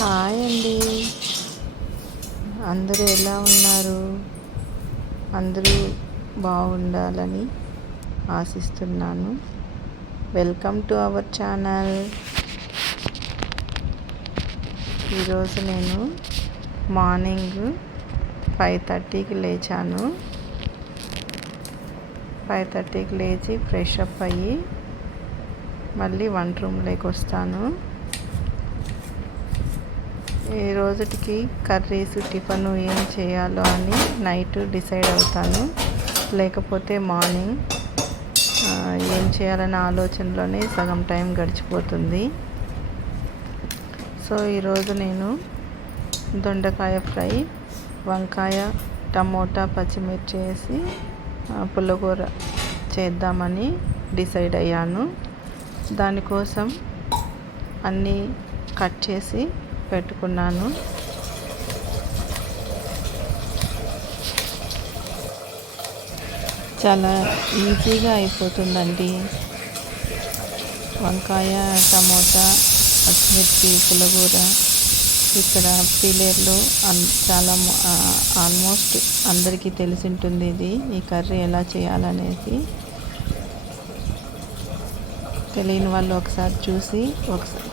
Hi అండి. అందరూ ఎలా ఉన్నారు? అందరూ బాగుండాలని ఆశిస్తున్నాను. Welcome to our channel. ఈరోజు నేను మార్నింగ్ 5:30కి లేచాను. 5:30కి లేచి ఫ్రెష్ అప్ అయ్యి మళ్ళీ వంట రూమ్లోకి వస్తాను. ఈ రోజుకి కర్రీస్ టిఫిన్ ఏం చేయాలో అని నైట్ డిసైడ్ అవుతాను. లేకపోతే మార్నింగ్ ఏం చేయాలనే ఆలోచనలోనే సగం టైం గడిచిపోతుంది. సో ఈరోజు నేను దొండకాయ ఫ్రై, వంకాయ, టమోటా, పచ్చిమిర్చి వేసి పుల్లగూర చేద్దామని డిసైడ్ అయ్యాను. దానికోసం అన్నీ కట్ చేసి పెట్టుకున్నాను. చాలా ఈజీగా అయిపోతుందండి. వంకాయ, టమోటా, పచ్చిమిర్చి, పుల్లగూర ఇక్కడ పీలేరులో చాలా ఆల్మోస్ట్ అందరికీ తెలిసి ఉంటుంది. ఇది ఈ కర్రీ ఎలా చేయాలనేసి తెలియని వాళ్ళు ఒకసారి చూసి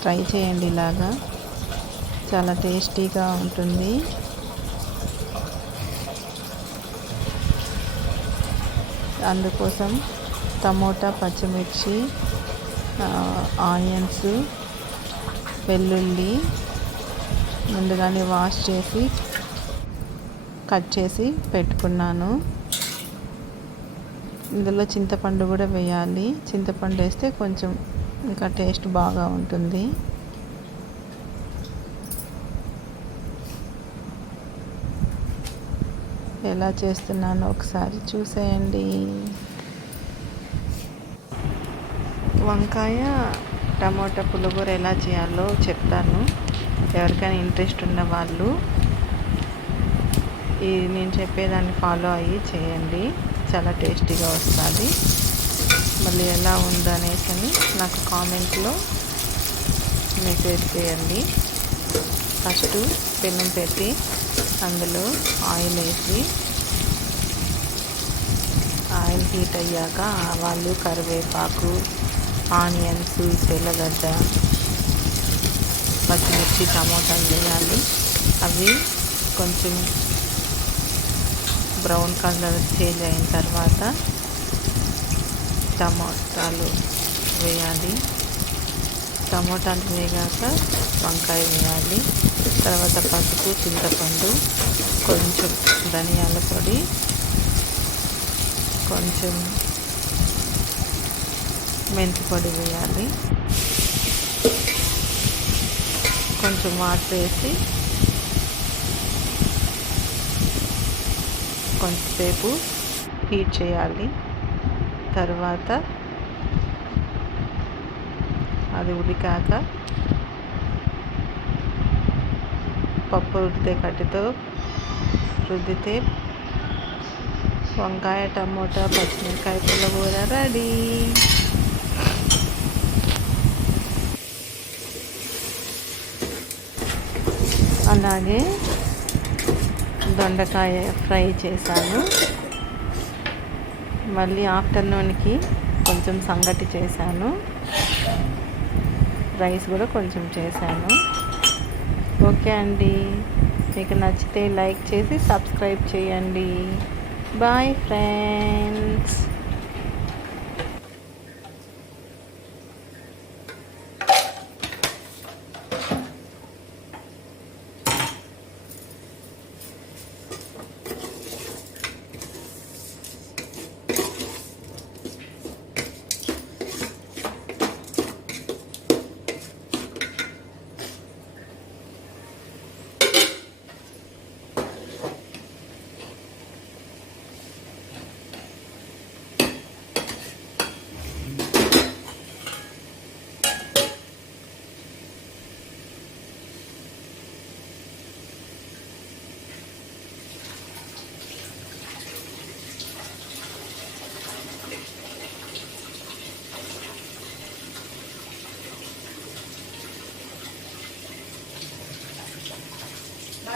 ట్రై చేయండి. ఇలాగా చాలా టేస్టీగా ఉంటుంది. అందుకోసం టమోటా, పచ్చిమిర్చి, ఆనియన్స్, వెల్లుల్లి ముందుగానే వాష్ చేసి కట్ చేసి పెట్టుకున్నాను. ఇందులో చింతపండు కూడా వేయాలి. చింతపండు వేస్తే కొంచెం ఇంకా టేస్ట్ బాగా ఉంటుంది. ఎలా చేస్తున్నానో ఒకసారి చూసేయండి. వంకాయ, టమోటా పులిహోర ఎలా చేయాలో చెప్తాను. ఎవరికైనా ఇంట్రెస్ట్ ఉన్న వాళ్ళు నేను చెప్పేదాన్ని ఫాలో అయ్యి చేయండి. చాలా టేస్టీగా వస్తుంది. మళ్ళీ ఎలా ఉందనేసి నాకు కామెంట్లో మెసేజ్ చేయండి. ఫస్ట్ పెనం పెట్టి అందులో ఆయిల్ వేసి, ఆయిల్ హీట్ అయ్యాక ఆవాలు, కరివేపాకు, ఆనియన్స్, తెల్లగడ్డ, పచ్చిమిర్చి, టమోటాలు వేయాలి. అవి కొంచెం బ్రౌన్ కలర్ చేంజ్ అయిన తర్వాత టమోటాలు వేయాలి. టమోటాలు వేగాక వంకాయ వేయాలి. తర్వాత పసుపు, చింతపండు, కొంచెం ధనియాల పొడి, కొంచెం మెంతి పొడి వేయాలి. కొంచెం వాటర్ వేసి కొంచెంసేపు హీట్ చేయాలి. తర్వాత అది ఉడికాక పప్పు రుద్దితే కట్టితో రుద్దితే వంకాయ, టమోటా, పచ్చిమిరకాయ పులిహోర రెడీ. అలాగే దొండకాయ ఫ్రై చేశాను. మళ్ళీ ఆఫ్టర్నూన్కి కొంచెం సంగటి చేశాను. రైస్ కూడా కొంచెం చేశాను. ఓకే అండి, మీకు నచ్చితే లైక్ చేసి సబ్స్క్రైబ్ చేయండి. Bye friends.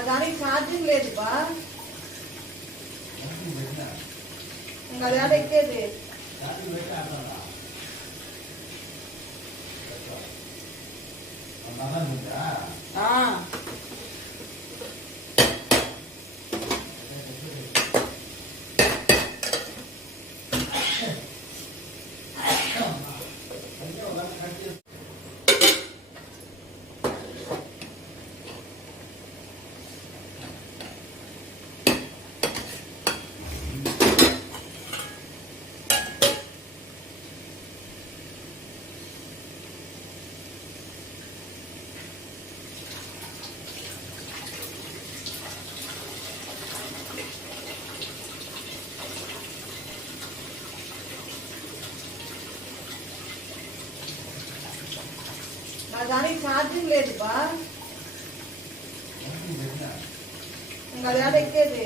దానికి ఛార్జింగ్ లేదు బా, ఇంకా అది ఆడ ఎక్కేది. దానికి ఛార్జింగ్ లేదు బా, ఇంకా అది ఆడ ఎక్కేది.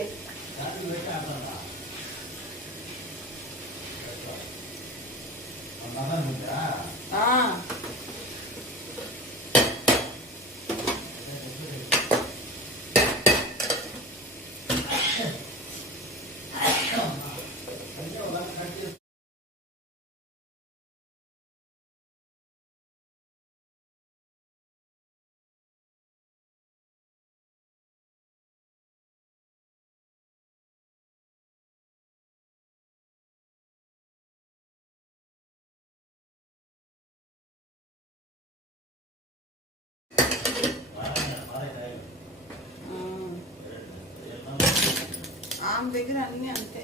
ఆమె దగ్గర అన్నీ అంతే.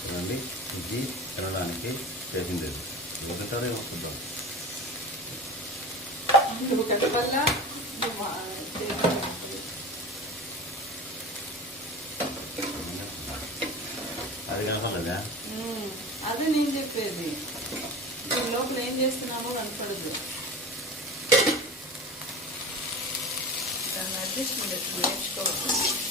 చూడండి, ఇది తినడానికి చేసింది ఒకటరే వస్తుందాం. అది కనపడదా? అదే నేను చెప్పేది, లోపల ఏం చేస్తున్నామో కనపడదు. దాన్ని అడ్జస్ట్మెంట్ నేర్చుకోవాలి.